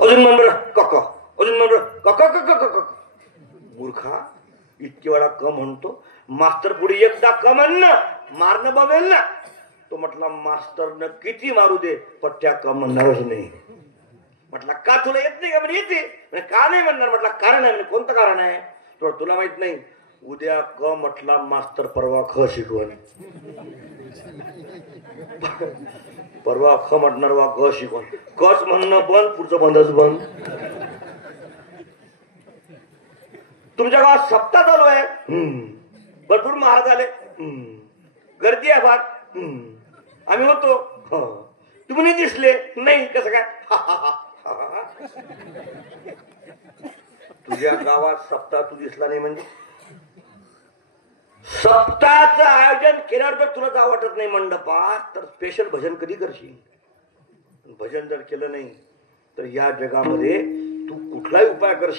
अजून म्हण बरं कक, अजून म्हण बरं कक कक कक. मूर्खा, इतके वेळा क म्हणतो. मास्तर पुढे एकदा क म्हणणं मारणं बघेल ना. तो म्हटला मास्तरनं किती मारू दे पट्ट्या क म्हणणारच नाही. म्हटलं का तुला येत नाही का? म्हणजे येते. का नाही म्हणणार? म्हटलं कारण आहे. कोणतं कारण आहे? तुला माहित नाही. उद्या क म्हटला मास्तर परवा ख शिकवण. परवा ख म्हटणार वा क शिकवण. कच म्हणणं बंद, पुढचं बंदच बंद. तुमच्या गावात सप्ताह चालू आहे. भरपूर महाग झाले. गर्दी आहे फार. आम्ही होतो. तुम्ही नाही दिसले. नाही कसं काय? तुझ्या गावात सप्ताह तू दिसला नाही म्हणजे? सप्ताहाचं आयोजन केल्यावर जर तुला जावं वाटत नाही मंडपात तर स्पेशल भजन कधी करशील? भजन जर केलं नाही तर या जगामध्ये तू कुठलाही उपाय करशील.